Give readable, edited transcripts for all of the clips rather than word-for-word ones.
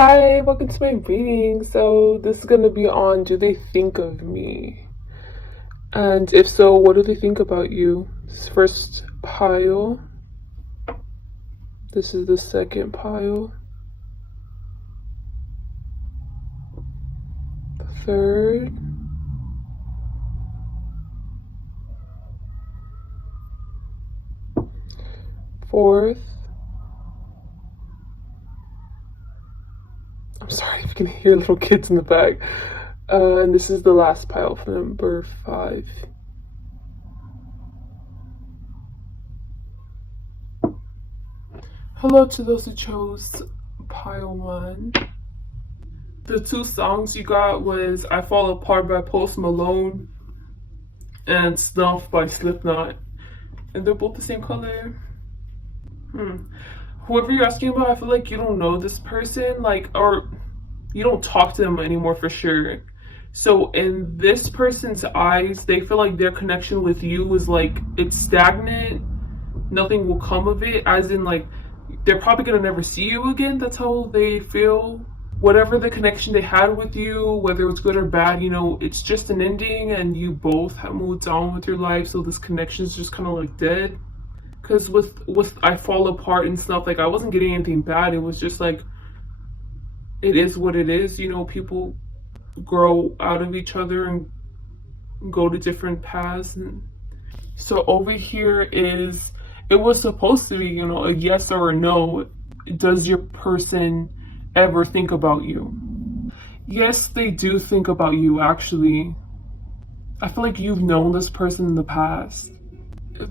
Hi, welcome to my reading. So, this is going to be on do they think of me? And if so, what do they think about you? This first pile. This is the second pile. The third. Fourth. I'm sorry if you can hear little kids in the back. And this is the last pile for number 5. Hello to those who chose pile 1. The 2 songs you got was I Fall Apart by Post Malone and Snuff by Slipknot. And they're both the same color. Whoever you're asking about, I feel like you don't know this person, or you don't talk to them anymore for sure. So in this person's eyes, they feel like their connection with you is it's stagnant. Nothing will come of it, as in they're probably gonna never see you again. That's how they feel. Whatever the connection they had with you, whether it's good or bad, it's just an ending and you both have moved on with your life. So this connection is just kind of dead. Because with I Fall Apart and stuff, I wasn't getting anything bad. It was just it is what it is. People grow out of each other and go to different paths. And so over here is, it was supposed to be, a yes or a no. Does your person ever think about you? Yes, they do think about you, actually. I feel like you've known this person in the past.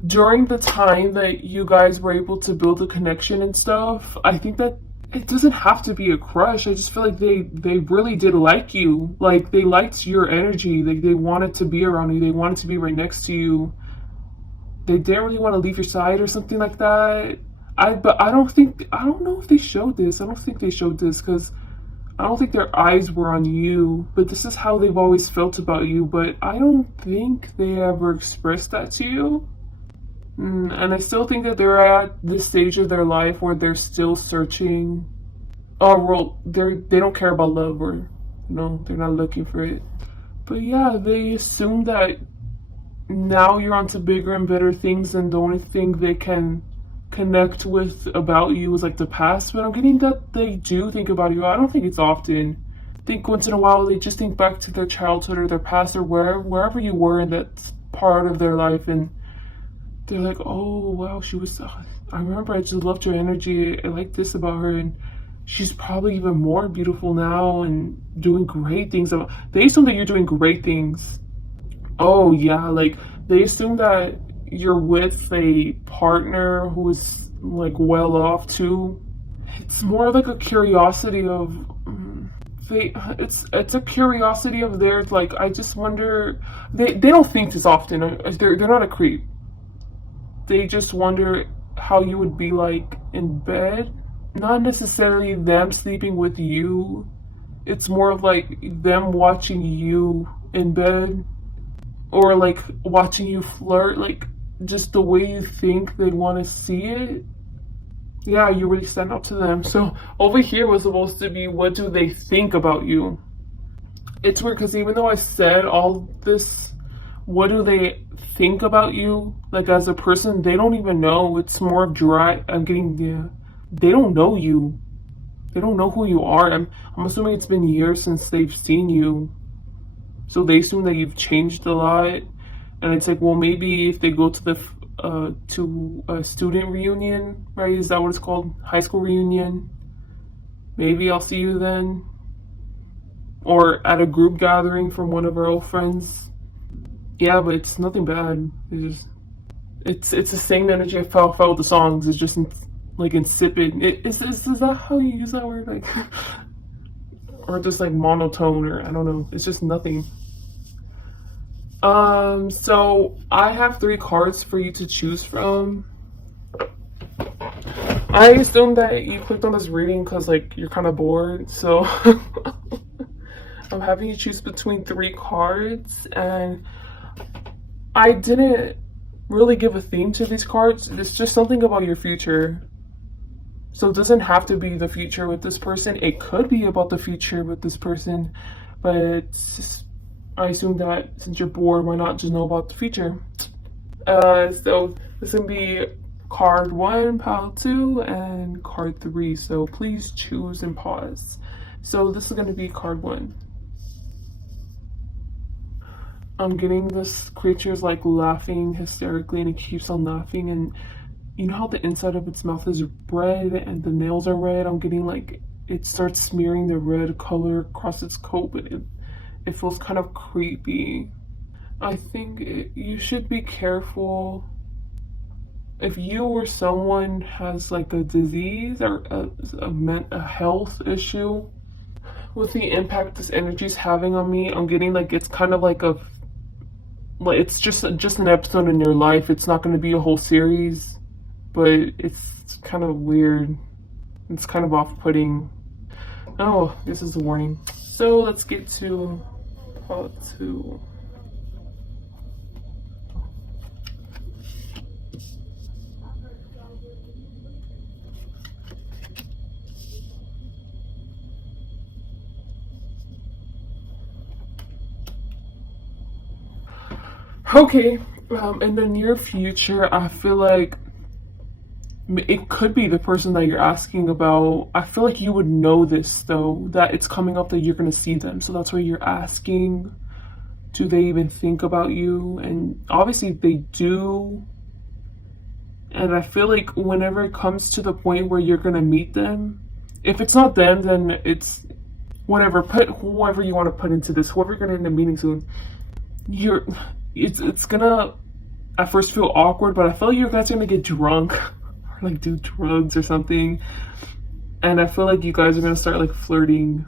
During the time that you guys were able to build a connection and stuff, I think that it doesn't have to be a crush. I just feel like they really did like you. They liked your energy. They wanted to be around you. They wanted to be right next to you. They didn't really want to leave your side or something like that. But I don't know if they showed this. I don't think they showed this because I don't think their eyes were on you. But this is how they've always felt about you. But I don't think they ever expressed that to you. And I still think that they're at this stage of their life where they're still searching. Oh, well, they don't care about love, or they're not looking for it. But yeah, they assume that now you're onto bigger and better things, and the only thing they can connect with about you is the past. But I'm getting that they do think about you. I don't think it's often. I think once in a while they just think back to their childhood or their past or wherever you were in that part of their life, and they're like, oh wow, she was, I remember I just loved her energy. I like this about her, and she's probably even more beautiful now and doing great things. They assume that you're doing great things. Oh yeah, they assume that you're with a partner who is well off too. It's more like a curiosity of it's a curiosity of theirs. I just wonder, they don't think this often. They're not a creep. They just wonder how you would be in bed. Not necessarily them sleeping with you. It's more of them watching you in bed, or watching you flirt. Just the way you think they'd want to see it. Yeah, you really stand up to them. So over here was supposed to be, what do they think about you? It's weird because even though I said all this, what do they think about you as a person, they don't even know. It's more of dry. They don't know you. They don't know who you are. I'm assuming it's been years since they've seen you, so they assume that you've changed a lot. And it's well, maybe if they go to a student reunion, right? Is that what it's called? High school reunion. Maybe I'll see you then, or at a group gathering from one of our old friends. Yeah, but it's nothing bad. It's the same energy I felt with the songs. It's just insipid. Is that how you use that word? Or just monotone, or I don't know. It's just nothing. So I have 3 cards for you to choose from. I assume that you clicked on this reading because you're kind of bored, so I'm having you choose between 3 cards, and I didn't really give a theme to these cards. It's just something about your future. So it doesn't have to be the future with this person. It could be about the future with this person, but I assume that since you're bored, why not just know about the future? So this is gonna be card 1, pile 2, and card 3. So please choose and pause. So this is gonna be card 1. I'm getting this creature is like laughing hysterically, and it keeps on laughing, and you know how the inside of its mouth is red and the nails are red? I'm getting like it starts smearing the red color across its coat, but it feels kind of creepy. I think you should be careful if you or someone has like a disease or a health issue. With the impact this energy is having on me, I'm getting like it's kind of like it's just an episode in your life. It's not going to be a whole series, but it's kind of weird. It's kind of off-putting. Oh, this is a warning. So let's get to part 2. Okay, in the near future, I feel like it could be the person that you're asking about. I feel like you would know this though, that it's coming up that you're gonna see them. So that's why you're asking, do they even think about you? And obviously they do. And I feel like whenever it comes to the point where you're gonna meet them, if it's not them, then it's whatever. Put whoever you want to put into this, whoever you're gonna end up meeting soon. It's gonna at first feel awkward, but I feel like you guys are gonna get drunk or like do drugs or something, and I feel like you guys are gonna start like flirting.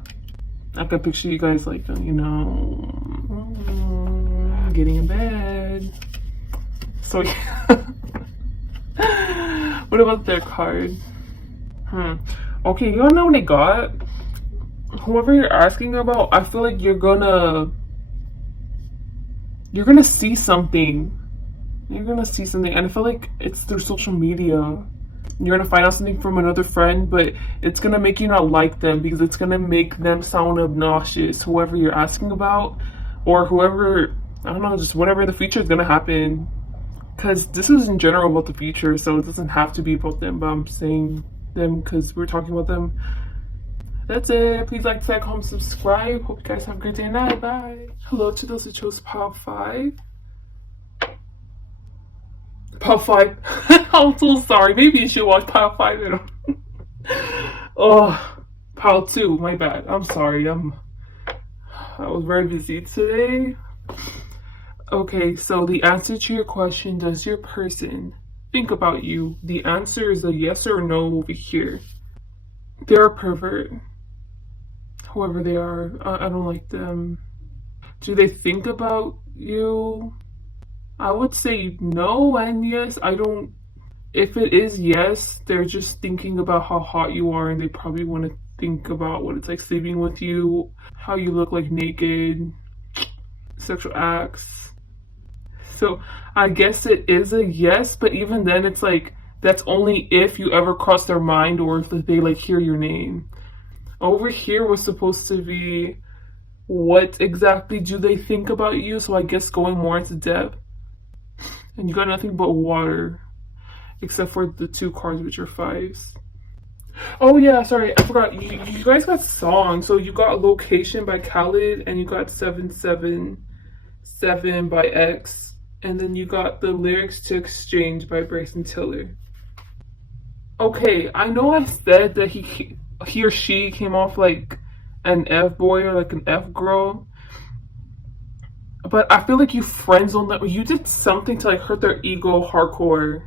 I can picture you guys like, you know, getting in bed. So yeah. What about their card? Okay, you don't know what they got? Whoever you're asking about, I feel like you're gonna see something. You're gonna see something, and I feel like it's through social media. You're gonna find out something from another friend, but it's gonna make you not like them because it's gonna make them sound obnoxious. Whoever you're asking about, or whoever, I don't know, just whatever the future is gonna happen. Because this is in general about the future, so it doesn't have to be about them, but I'm saying them because we're talking about them. That's it. Please like, comment, subscribe. Hope you guys have a great day and night. Bye. Hello to those who chose pile 5. Pile 5. I'm so sorry. Maybe you should watch pile 5. You know. Oh, pile 2. My bad. I'm sorry. I was very busy today. Okay, so the answer to your question, does your person think about you? The answer is a yes or no over here. They're a pervert. Whoever they are, I don't like them. Do they think about you? I would say no and yes. I don't. If it is yes, they're just thinking about how hot you are, and they probably want to think about what it's like sleeping with you, how you look like naked, sexual acts. So I guess it is a yes, but even then it's like that's only if you ever cross their mind or if they like hear your name. Over here was supposed to be what exactly do they think about you, so I guess going more into depth. And you got nothing but water, except for the 2 cards which are 5s. Oh yeah, sorry, I forgot. You guys got songs. So you got Location by Khaled, and you got 777 by X. And then you got the Lyrics to Exchange by Bryson Tiller. Okay, I know I said that he or she came off like an F-boy or like an F-girl. But I feel like you friend-zoned them. You did something to like hurt their ego hardcore.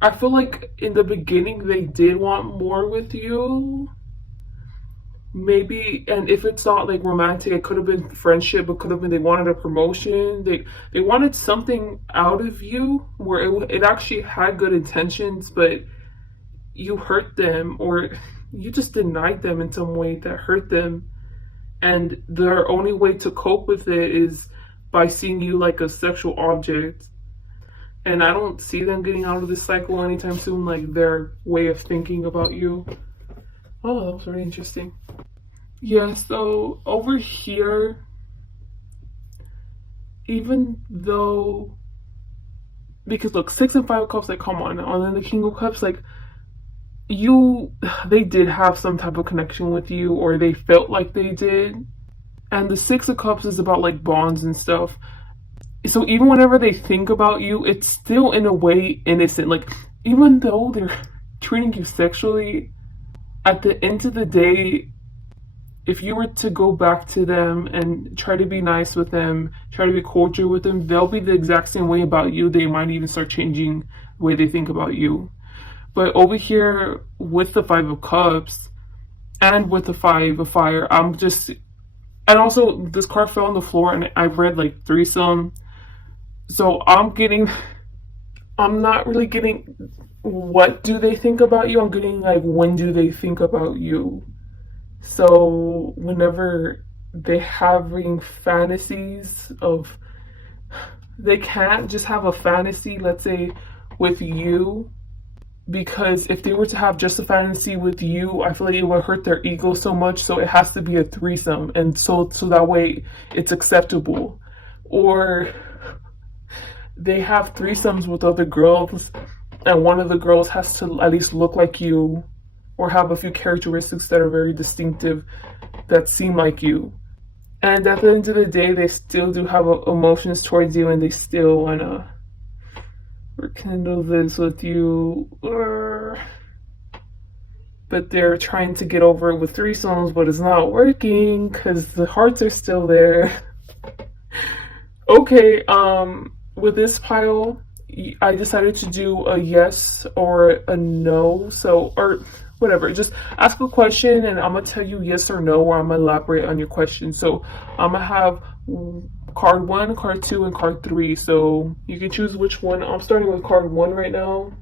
I feel like in the beginning they did want more with you. Maybe, and if it's not like romantic, it could have been friendship, it could have been they wanted a promotion. They wanted something out of you where it actually had good intentions, but you hurt them or you just denied them in some way that hurt them. And their only way to cope with it is by seeing you like a sexual object. And I don't see them getting out of this cycle anytime soon, like their way of thinking about you. Oh, that was really interesting. Yeah, so over here, even though, because look, 6 and 5 of Cups, like, come on, and then the King of Cups, like, they did have some type of connection with you, or they felt like they did. And the 6 of Cups is about like bonds and stuff. So even whenever they think about you, it's still in a way innocent. Like, even though they're treating you sexually, at the end of the day, if you were to go back to them and try to be nice with them, try to be cordial with them, they'll be the exact same way about you. They might even start changing the way they think about you. But over here with the 5 of Cups and with the 5 of Fire, and also this card fell on the floor and I read like threesome. So I'm not really getting what do they think about you. I'm getting like, when do they think about you? So whenever they having fantasies of, they can't just have a fantasy, let's say, with you, because if they were to have just a fantasy with you, I feel like it would hurt their ego so much. So it has to be a threesome, and so that way it's acceptable. Or they have threesomes with other girls, and one of the girls has to at least look like you, or have a few characteristics that are very distinctive that seem like you. And at the end of the day, they still do have emotions towards you, and they still wanna rekindle this with you. But they're trying to get over it with threesomes, but it's not working because the hearts are still there. Okay, with this pile, I decided to do a yes or a no. So, or whatever, just ask a question and I'm gonna tell you yes or no, or I'm gonna elaborate on your question. So I'm gonna have card 1, card 2, and card 3. So you can choose which one. I'm starting with card 1 right now.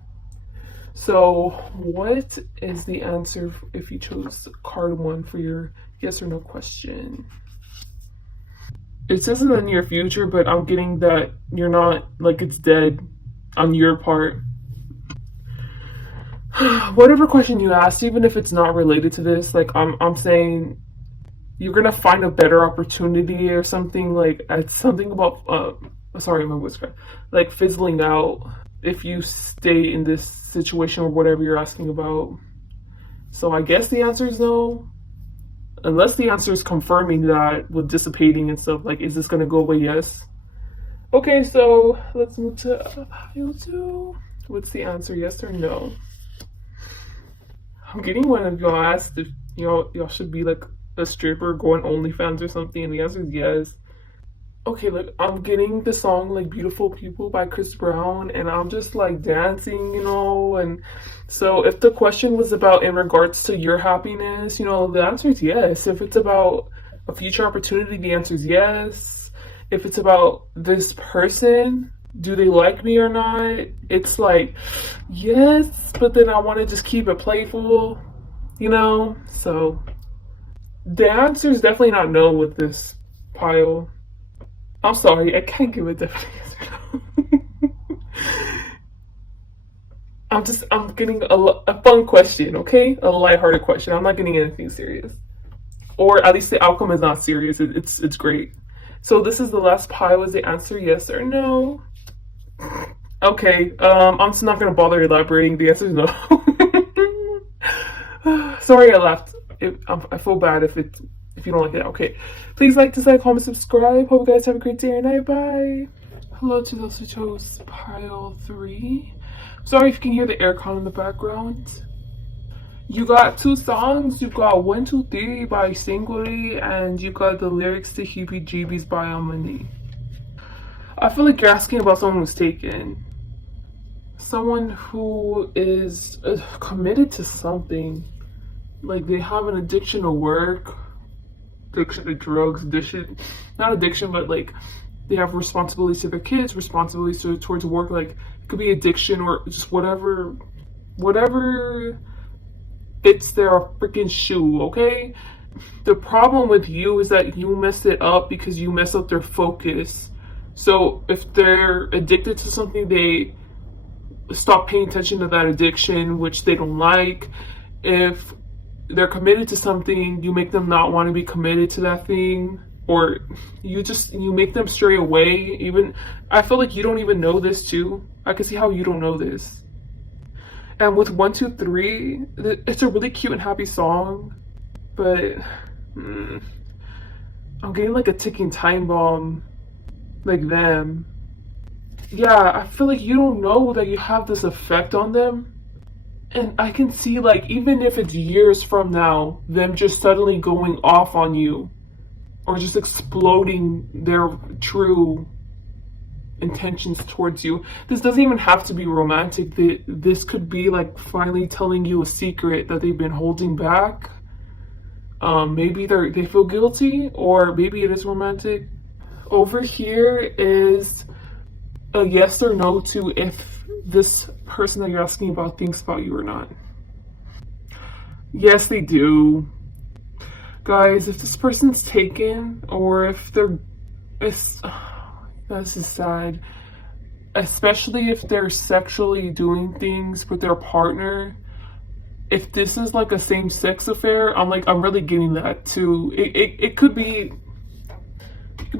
So what is the answer if you chose card 1 for your yes or no question? It says in the near future, but I'm getting that you're not, like, it's dead on your part. Whatever question you asked, even if it's not related to this, like, I'm saying you're gonna find a better opportunity or something. Like, it's something about sorry, my voice cracked, like fizzling out if you stay in this situation or whatever you're asking about. So I guess the answer is no, unless the answer is confirming that with dissipating and stuff. Like, is this gonna go away? Yes. Okay, so let's move to pile 2. What's the answer, yes or no? I'm getting one of y'all asked if y'all should be like a stripper, go on OnlyFans or something, and the answer is yes. Okay, look, I'm getting the song like Beautiful People by Chris Brown, and I'm just like dancing, and so if the question was about in regards to your happiness, the answer is yes. If it's about a future opportunity, the answer is yes. If it's about this person, do they like me or not, it's like yes, but then I want to just keep it playful, so the answer is definitely not no with this pile. I'm sorry, I can't give a definite answer. I'm getting a fun question, okay? A lighthearted question. I'm not getting anything serious. Or at least the outcome is not serious. It's great. So this is the last pile. Is the answer yes or no? Okay, I'm just not gonna bother elaborating. The answer is no. Sorry, I laughed. I feel bad if you don't like it. Okay, please like, dislike, comment, subscribe. Hope you guys have a great day or night. Bye. Hello to those who chose pile 3. Sorry if you can hear the aircon in the background. You got 2 songs. You got 1, 2, 3 by Singly, and you got the lyrics to Heebie Jeebies by Amani. I feel like you're asking about someone who's taken. Someone who is committed to something. Like, they have an addiction to work, addiction to drugs, not addiction, but like they have responsibilities to their kids, responsibilities towards work. Like, it could be addiction or just whatever fits their freaking shoe, okay? The problem with you is that you messed it up because you messed up their focus. So if they're addicted to something, they stop paying attention to that addiction, which they don't like. If they're committed to something, you make them not want to be committed to that thing, or you make them stray away. Even I feel like you don't even know this too. I can see how you don't know this. And with 123, it's a really cute and happy song, but I'm getting like a ticking time bomb, like them. Yeah, I feel like you don't know that you have this effect on them. And I can see, like, even if it's years from now, them just suddenly going off on you or just exploding their true intentions towards you. This doesn't even have to be romantic. This could be like finally telling you a secret that they've been holding back. Maybe they feel guilty, or maybe it is romantic. Over here is a yes or no to if this person that you're asking about thinks about you or not. Yes, they do. Guys, if this person's taken, or if this is sad, especially if they're sexually doing things with their partner. If this is like a same-sex affair, I'm really getting that too. It could be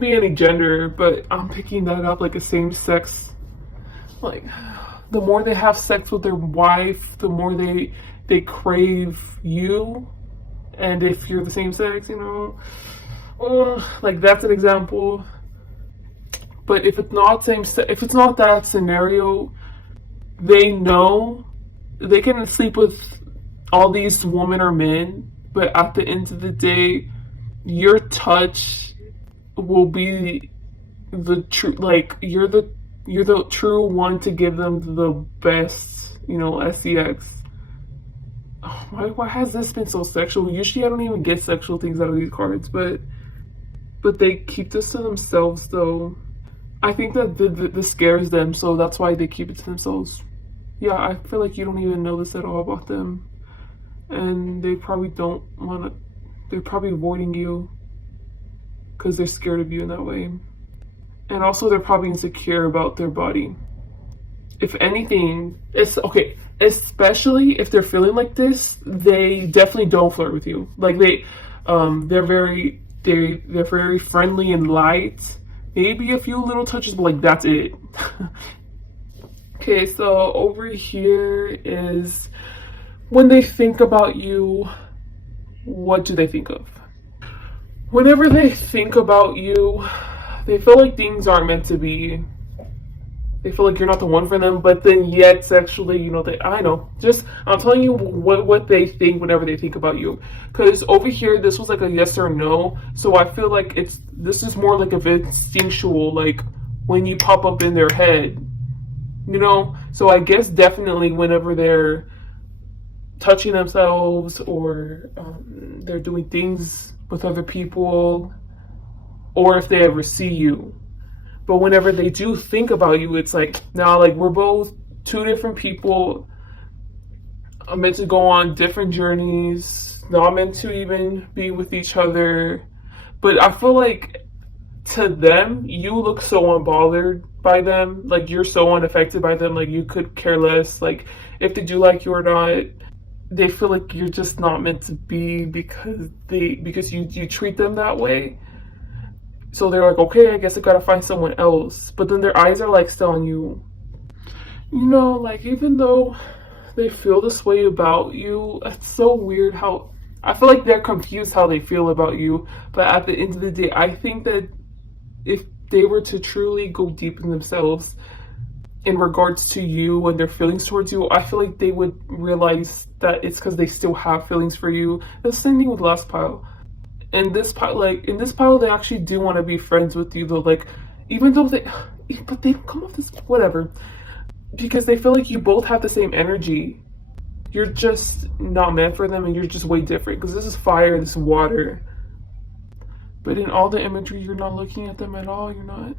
any gender, but I'm picking that up, like a same-sex. Like, the more they have sex with their wife, the more they crave you. And if you're the same sex, like that's an example. But if it's not if it's not that scenario, they know they can sleep with all these women or men, but at the end of the day, your touch will be the true, like you're the true one to give them the best, sex. Why has this been so sexual? Usually I don't even get sexual things out of these cards, but they keep this to themselves though. I think that this scares them, so that's why they keep it to themselves. Yeah, I feel like you don't even know this at all about them. And they probably don't want to, they're probably avoiding you because they're scared of you in that way. And also they're probably insecure about their body. If anything, it's okay, especially if they're feeling like this, they definitely don't flirt with you. Like they're very friendly and light. Maybe a few little touches, but like that's it. Okay, so over here is when they think about you, what do they think of? Whenever they think about you, they feel like things aren't meant to be. They feel like you're not the one for them, but then yet sexually, I'm telling you what they think whenever they think about you. Because over here, this was like a yes or no. So I feel like this is more like a instinctual, like when you pop up in their head, So I guess definitely whenever they're touching themselves or they're doing things with other people, or if they ever see you. But whenever they do think about you, it's like, now, like, we're both two different people, meant to go on different journeys, not meant to even be with each other. But I feel like to them, you look so unbothered by them. Like, you're so unaffected by them. Like, you could care less. Like, if they do like you or not, they feel like you're just not meant to be because you treat them that way. So they're like, okay, I guess I gotta find someone else. But then their eyes are like still on you. Like, even though they feel this way about you, it's so weird how I feel like they're confused how they feel about you. But at the end of the day, I think that if they were to truly go deep in themselves in regards to you and their feelings towards you, I feel like they would realize that it's because they still have feelings for you. The same thing with last pile. In this pile, they actually do want to be friends with you, though. Like, even though they don't come off this, whatever, because they feel like you both have the same energy. You're just not meant for them, and you're just way different. Because this is fire, this is water. But in all the imagery, you're not looking at them at all. You're not.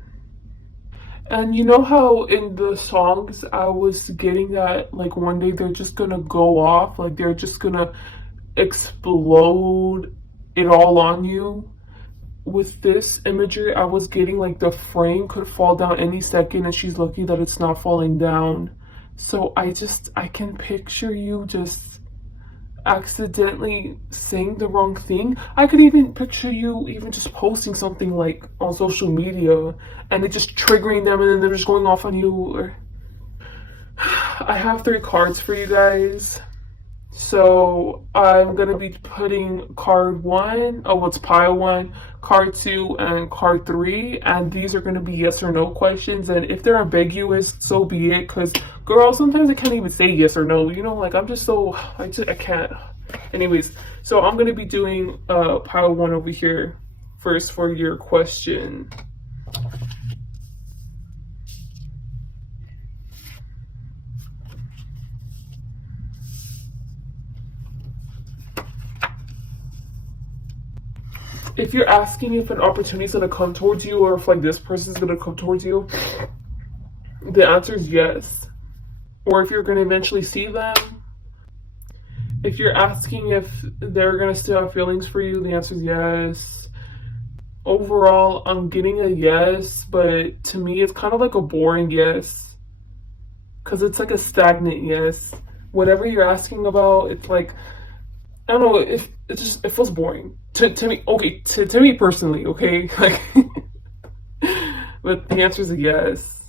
And you know how in the songs I was getting that, like, one day they're just gonna go off, like they're just gonna explode it all on you. with this imagery, I was getting like the frame could fall down any second and she's lucky that it's not falling down. So I can picture you just accidentally saying the wrong thing. I could even picture you even just posting something like on social media and it just triggering them and then they're just going off on you. I have 3 cards for you guys. So I'm gonna be putting card 1, oh, it's pile 1, card 2, and card 3, and these are gonna be yes or no questions. And if they're ambiguous, so be it. Cause girl, sometimes I can't even say yes or no. You know, like I'm just so I can't. Anyways, so I'm gonna be doing pile 1 over here first for your question. If you're asking if an opportunity is going to come towards you or if like this person's going to come towards you, the answer is yes. Or if you're going to eventually see them. If you're asking if they're going to still have feelings for you, the answer is yes. Overall, I'm getting a yes, but to me it's kind of like a boring yes. Because it's like a stagnant yes. Whatever you're asking about, it's like, I don't know, it feels boring to me. Okay, to me personally, okay, like, but the answer is a yes.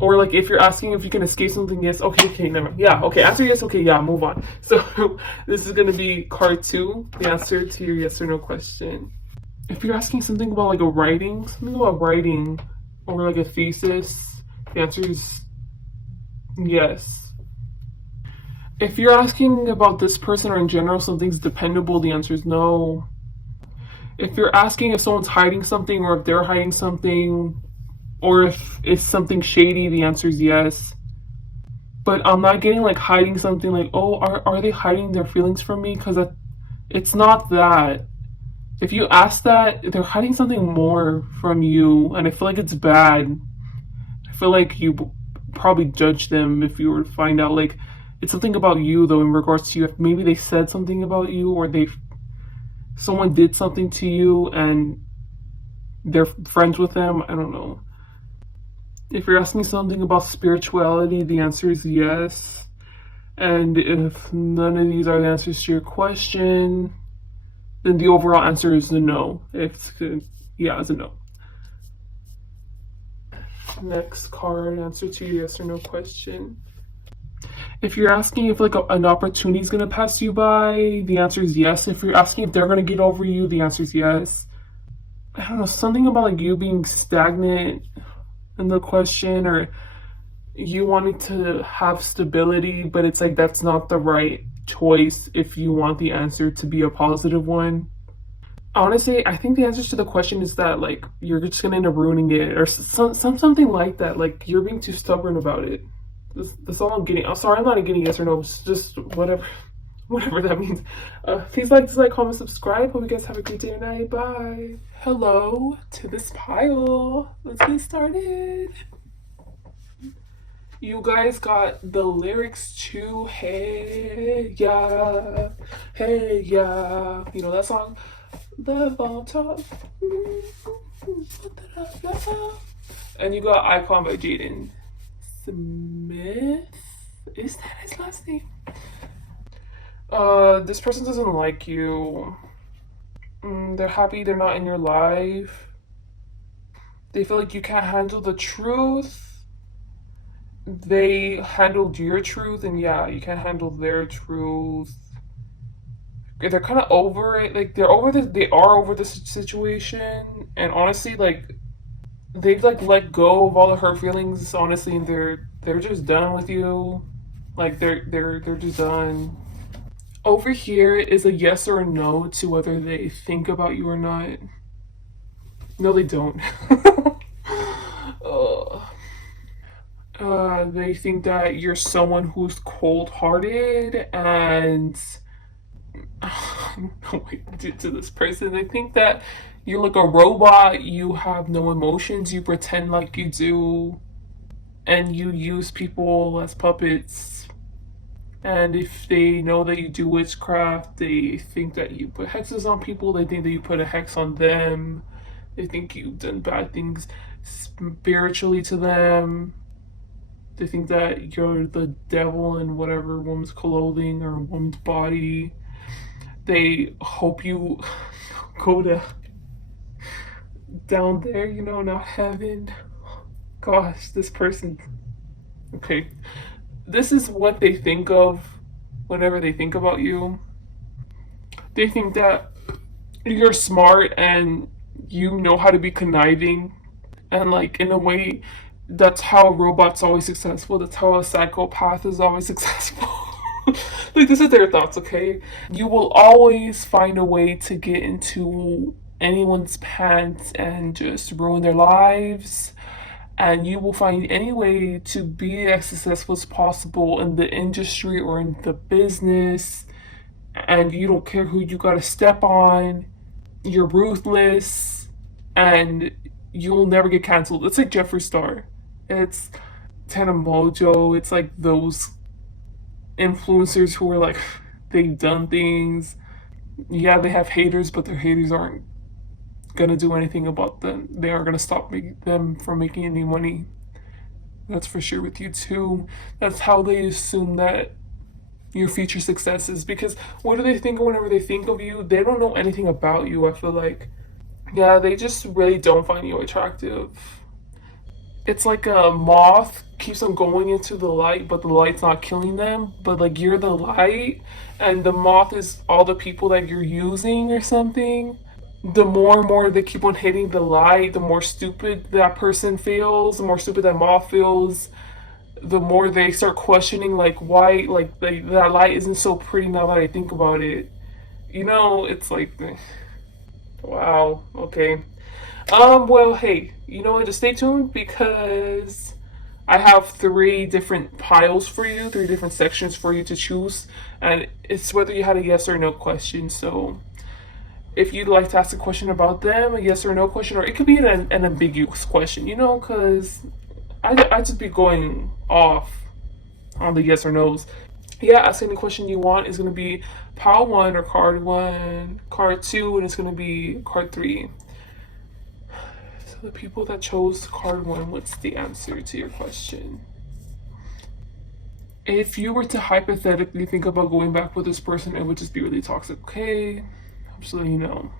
Or like if you're asking if you can escape something, yes, okay, never mind. Yeah, okay, answer yes, okay, yeah, move on. So this is gonna be card 2, the answer to your yes or no question. If you're asking something about like something about writing, or like a thesis, the answer is yes. If you're asking about this person or in general something's dependable, the answer is no. If you're asking if someone's hiding something or if they're hiding something or if it's something shady, the answer is yes. But I'm not getting like hiding something like, oh, are they hiding their feelings from me? Because it's not that. If you ask that, they're hiding something more from you, and I feel like it's bad. I feel like you probably judge them if you were to find out like it's something about you though in regards to you. If maybe they said something about you or someone did something to you and they're friends with them, I don't know. If you're asking something about spirituality, the answer is yes. And if none of these are the answers to your question, then the overall answer is a no. It's a no. Next card, answer to your yes or no question. If you're asking if like an opportunity is going to pass you by, the answer is yes. If you're asking if they're going to get over you, the answer is yes. I don't know, something about like you being stagnant in the question, or you wanting to have stability, but it's like that's not the right choice if you want the answer to be a positive one. Honestly, I think the answer to the question is that like you're just going to end up ruining it, or something like that. Like you're being too stubborn about it. That's all I'm getting. I'm sorry, I'm not getting yes or no. It's just whatever that means. Please like, dislike, comment, subscribe. Hope you guys have a great day tonight. Bye. Hello to this pile. Let's get started. You guys got the lyrics to Hey Ya, Hey Ya. You know that song? Love on top. And you got Icon by Jaden Smith. Is that his last name? This person doesn't like you. They're happy they're not in your life. They feel like you can't handle the truth. They handled your truth, and yeah, you can't handle their truth. They're kind of over it. Like they're over this. They are over this situation, and honestly, like they've like let go of all of her feelings. Honestly, and they're just done with you. Like they're just done. Over here is a yes or a no to whether they think about you or not. No, they don't. They think that you're someone who's cold-hearted and to this person. They think that you're like a robot, you have no emotions, you pretend like you do, and you use people as puppets. And if they know that you do witchcraft, they think that you put hexes on people. They think that you put a hex on them. They think you've done bad things spiritually to them. They think that you're the devil in whatever woman's clothing or woman's body. They hope you go to down there, not heaven. Gosh, this person. Okay. This is what they think of whenever they think about you. They think that you're smart and you know how to be conniving. And, like, in a way, that's how a robot's always successful. That's how a psychopath is always successful. Like, this is their thoughts, okay? You will always find a way to get into anyone's pants and just ruin their lives. And you will find any way to be as successful as possible in the industry or in the business. And you don't care who you gotta step on. You're ruthless. And you'll never get canceled. It's like Jeffree Star. It's Tana Mojo. It's like those influencers who are like, they've done things. Yeah, they have haters, but their haters aren't gonna do anything about them. They aren't gonna stop them from making any money. That's for sure with you too. That's how they assume that your future success is, because what do they think of whenever they think of you? They don't know anything about you, I feel like. Yeah, they just really don't find you attractive. It's like a moth keeps on going into the light, but the light's not killing them. But like you're the light, and the moth is all the people that you're using or something. The more and more they keep on hitting the light, the more stupid that person feels, the more stupid that moth feels. The more they start questioning, like, why, like, that light isn't so pretty now that I think about it. It's like, wow, okay. Well, hey, you know what? Just stay tuned because I have 3 different piles for you, 3 different sections for you to choose, and it's whether you had a yes or no question. So, if you'd like to ask a question about them, a yes or no question, or it could be an ambiguous question, because I just be going off on the yes or no's. Yeah, ask any question you want. It's going to be pile 1 or card 1, card 2, and it's going to be card 3. So the people that chose card 1, what's the answer to your question? If you were to hypothetically think about going back with this person, it would just be really toxic. Okay, just so you know.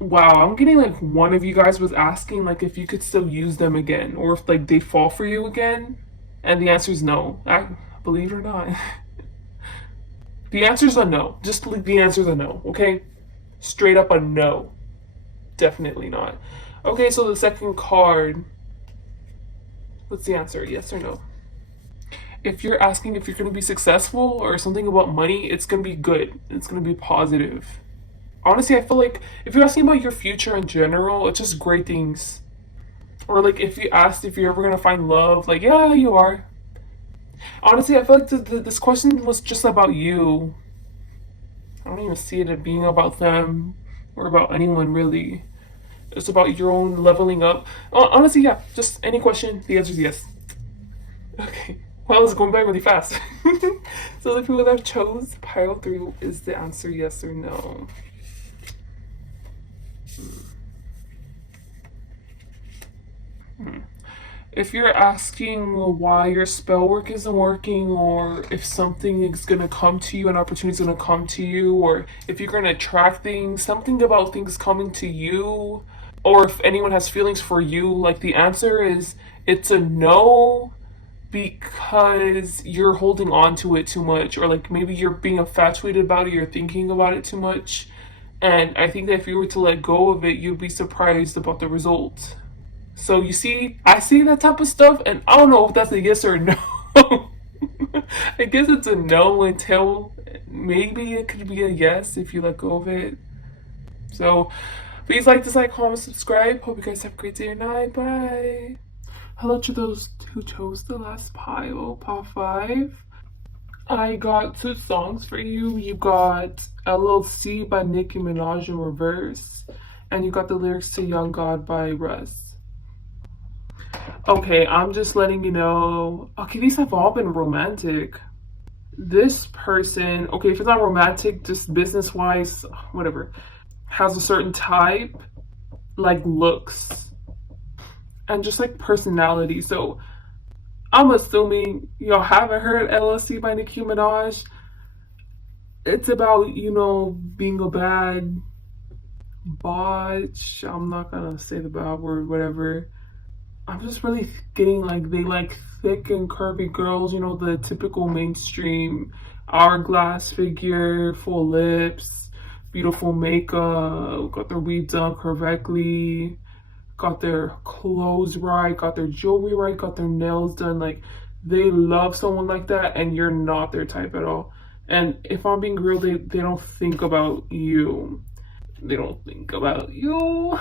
Wow, I'm getting like one of you guys was asking like if you could still use them again, or if like they fall for you again, and the answer is no. Believe it or not, the answer is a no. Just leave the answer is a no. Okay, straight up a no. Definitely not. Okay, so the second card. What's the answer? Yes or no? If you're asking if you're going to be successful or something about money, it's going to be good. It's going to be positive. Honestly, I feel like if you're asking about your future in general, it's just great things. Or like if you asked if you're ever going to find love, like, yeah, you are. Honestly, I feel like this question was just about you. I don't even see it being about them or about anyone really. It's about your own leveling up. Honestly, yeah, just any question, the answer is yes. Okay. Well, it's going by really fast. So the people that chose pile 3, is the answer yes or no? If you're asking why your spell work isn't working, or if something is gonna come to you, an opportunity is gonna come to you, or if you're gonna attract things, something about things coming to you, or if anyone has feelings for you, like the answer is it's a no, because you're holding on to it too much, or like maybe you're being infatuated about it, you're thinking about it too much. And I think that if you were to let go of it, you'd be surprised about the results. So you see, I see that type of stuff, and I don't know if that's a yes or a no. I guess it's a no until maybe it could be a yes if you let go of it. So please like, dislike, comment, subscribe. Hope you guys have a great day or night. Bye. Hello to those who chose the last pile 5. I got 2 songs for you. You got LLC by Nicki Minaj in reverse, and you got the lyrics to Young God by Russ. Okay, I'm just letting you know. Okay, these have all been romantic. This person, okay, if it's not romantic, just business wise, whatever, has a certain type, like looks and just like personality. So I'm assuming y'all haven't heard LLC by Nicki Minaj. It's about, being a bad botch. I'm not gonna say the bad word, whatever. I'm just really getting like they like thick and curvy girls, the typical mainstream hourglass figure, full lips, beautiful makeup, got their weave done correctly, got their clothes right, got their jewelry right, got their nails done. Like they love someone like that, and you're not their type at all. And if I'm being real, they don't think about you. They don't think about you.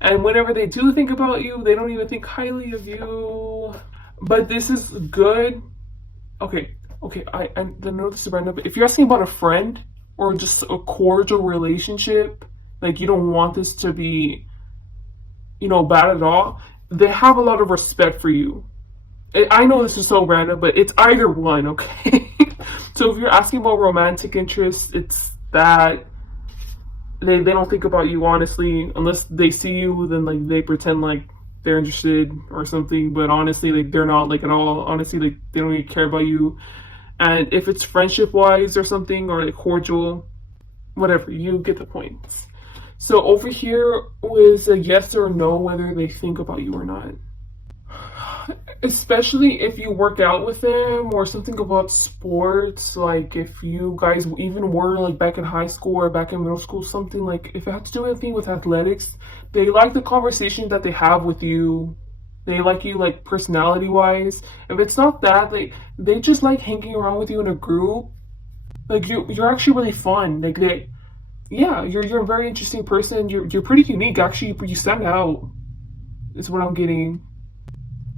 And whenever they do think about you, they don't even think highly of you. But this is good. Okay, I know this is random, but if you're asking about a friend or just a cordial relationship, like you don't want this to be, bad at all, they have a lot of respect for you. I know this is so random, but it's either one, okay? So if you're asking about romantic interests, it's that they don't think about you, honestly, unless they see you, then like they pretend like they're interested or something, but honestly, like they're not, like, at all. Honestly, like they don't even care about you. And if it's friendship wise or something, or like cordial, whatever, you get the point. So over here was a yes or no whether they think about you or not. Especially if you work out with them or something about sports, like if you guys even were like back in high school or back in middle school, something like if it had to do anything with athletics, they like the conversation that they have with you. They like you like personality wise. If it's not that, they just like hanging around with you in a group. Like you're actually really fun. Like you're a very interesting person. You're pretty unique actually. You stand out. Is what I'm getting.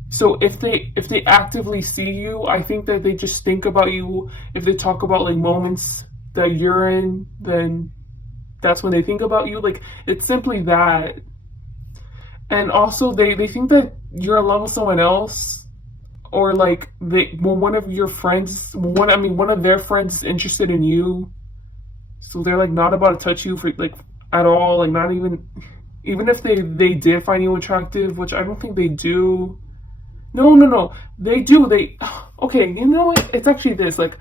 So if they actively see you, I think that they just think about you. If they talk about like moments that you're in, then that's when they think about you. Like it's simply that. And also they think that you're in love with someone else, or like one of your friends, one of their friends is interested in you. So they're like not about to touch you for like at all, like not even if they did find you attractive, which I don't think they do. No. They do. Okay, you know what? It's actually this. Like,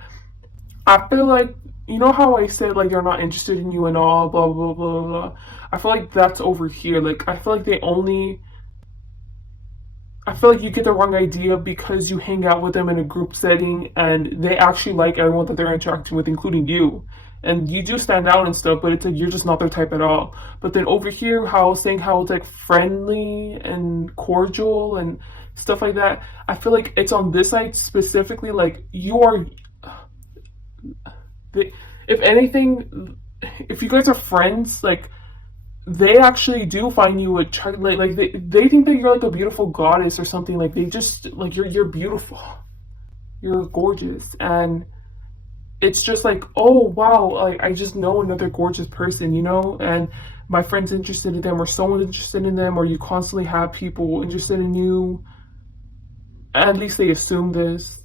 I feel like, you know how I said, like, they're not interested in you and all, blah, blah, blah, blah. I feel like that's over here. Like, I feel like I feel like you get the wrong idea because you hang out with them in a group setting and they actually like everyone that they're interacting with, including you. And you do stand out and stuff, but it's like you're just not their type at all. But then over here, how it's like friendly and cordial and stuff like that, I feel like it's on this side specifically, like if anything, if you guys are friends, like they actually do find you attractive. Like they think that you're like a beautiful goddess or something. Like they just like you're beautiful, you're gorgeous, and it's just like, oh wow, like I just know another gorgeous person, and my friend's interested in them, or someone's interested in them, or you constantly have people interested in you. At least they assume this.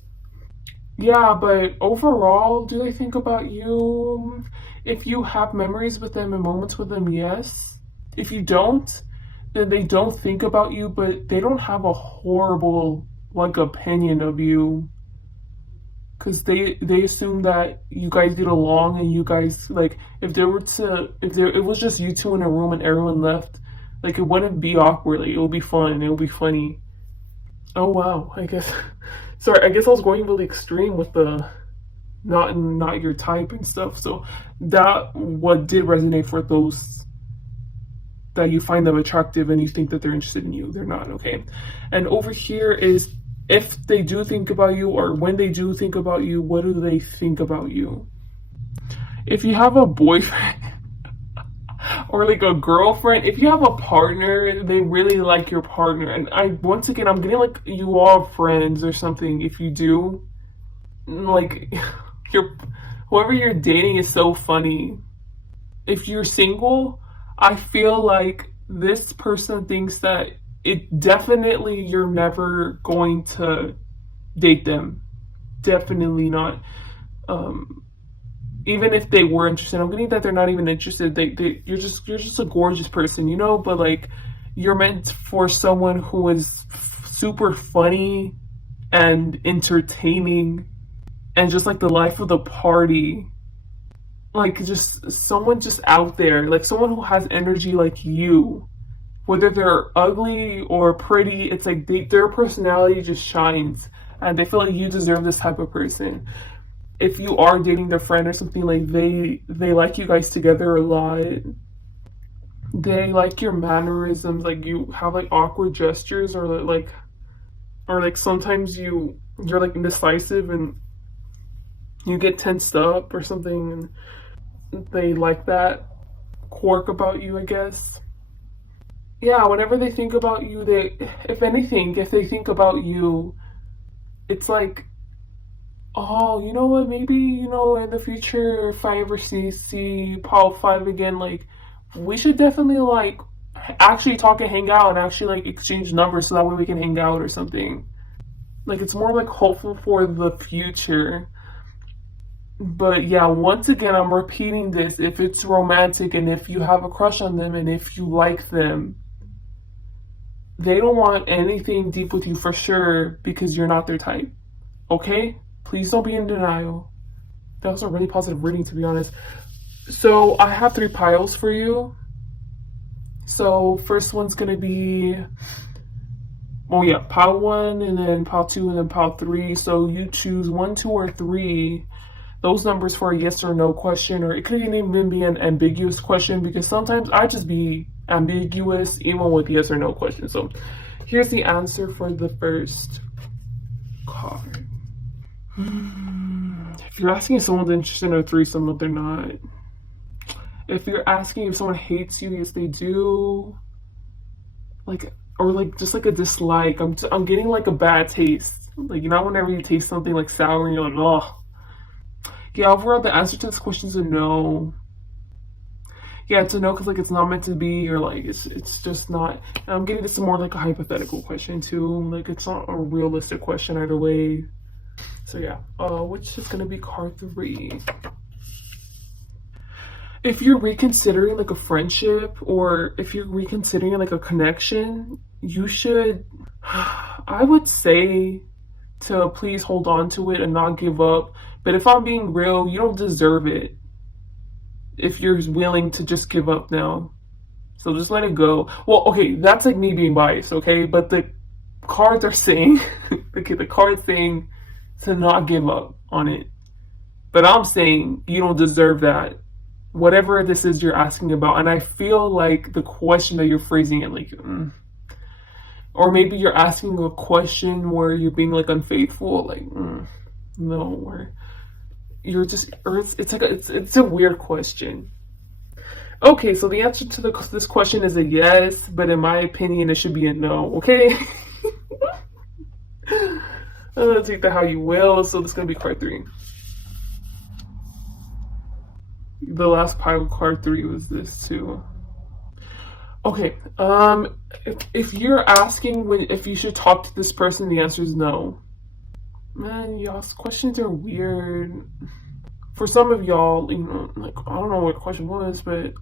Yeah, but overall, do they think about you? If you have memories with them and moments with them, yes. If you don't, then they don't think about you, but they don't have a horrible like opinion of you. Because they assume that you guys get along and you guys, like, if it was just you two in a room and everyone left, like, it wouldn't be awkward. Like, it would be fun. It would be funny. Oh wow, I guess. Sorry, I guess I was going really extreme with the not your type and stuff. So that what did resonate for those that you find them attractive and you think that they're interested in you. They're not, okay? And over here is if they do think about you, or when they do think about you, what do they think about you? If you have a boyfriend or like a girlfriend, if you have a partner, they really like your partner. And once again, I'm getting like you all friends or something. If you do, like whoever you're dating is so funny. If you're single, I feel like this person thinks that it definitely you're never going to date them. definitely not. Even if they were interested, I'm getting that they're not even interested. You're just a gorgeous person, you know. But like, you're meant for someone who is super funny and entertaining and just like the life of the party. Like just someone just out there, like someone who has energy like you. Whether they're ugly or pretty, it's like their personality just shines, and they feel like you deserve this type of person. If you are dating their friend or something, like they like you guys together a lot. They like your mannerisms, like you have like awkward gestures, or like sometimes you're like indecisive and you get tensed up or something, and they like that quirk about you, I guess. Yeah, whenever they think about you, they, if anything, if they think about you, it's like, oh, you know what, maybe, in the future, if I ever see Paul 5 again, like, we should definitely, like, actually talk and hang out and actually, like, exchange numbers so that way we can hang out or something. Like, it's more, like, hopeful for the future. But yeah, once again, I'm repeating this. If it's romantic and if you have a crush on them and if you like them, they don't want anything deep with you for sure because you're not their type. Okay? Please don't be in denial. That was a really positive reading, to be honest. So I have 3 piles for you. So first one's gonna be, oh yeah, pile 1, and then pile 2, and then pile 3. So you choose 1, 2, or 3. Those numbers for a yes or no question, or it could even be an ambiguous question, because sometimes I just be ambiguous even with yes or no questions. So here's the answer for the first card. If you're asking if someone's interested in a threesome, but they're not. If you're asking if someone hates you, yes they do. Like, or like just like a dislike. I'm getting like a bad taste. Like, whenever you taste something like sour and you're like, oh. Yeah, overall the answer to this question is a no. Yeah, it's a no because like it's not meant to be, or like it's just not. And I'm getting this more like a hypothetical question too. Like, it's not a realistic question either way. So yeah, which is gonna be card 3. If you're reconsidering like a friendship, or if you're reconsidering like a connection, you should, I would say, to please hold on to it and not give up. But if I'm being real, you don't deserve it if you're willing to just give up now. So just let it go. Well, okay, that's like me being biased, okay? But the cards are saying, okay, the card's saying to not give up on it. But I'm saying you don't deserve that. Whatever this is you're asking about. And I feel like the question that you're phrasing it like, or maybe you're asking a question where you're being like unfaithful, like, no, or you're just, or it's a weird question. Okay, so the answer to this question is a yes, but in my opinion, it should be a no. Okay. Take that how you will. So this is gonna be card 3. The last pile of card 3 was this too. Okay, if you're asking if you should talk to this person, the answer is no. Man, y'all's questions are weird. For some of y'all, like, I don't know what the question was, but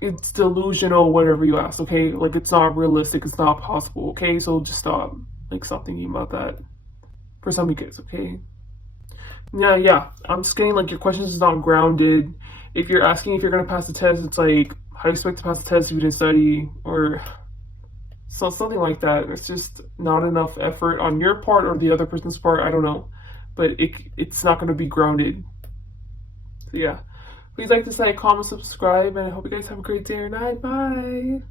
it's delusional, whatever you ask, okay? Like, it's not realistic, it's not possible, okay? So just stop thinking about that. For some of you guys, okay? Yeah, I'm just getting, like, your questions is not grounded. If you're asking if you're gonna pass the test, it's like, how do you expect to pass the test if you didn't study? Or something like that. It's just not enough effort on your part or the other person's part, I don't know. But it's not gonna be grounded. So yeah. Please like, dislike, comment, subscribe, and I hope you guys have a great day or night. Bye!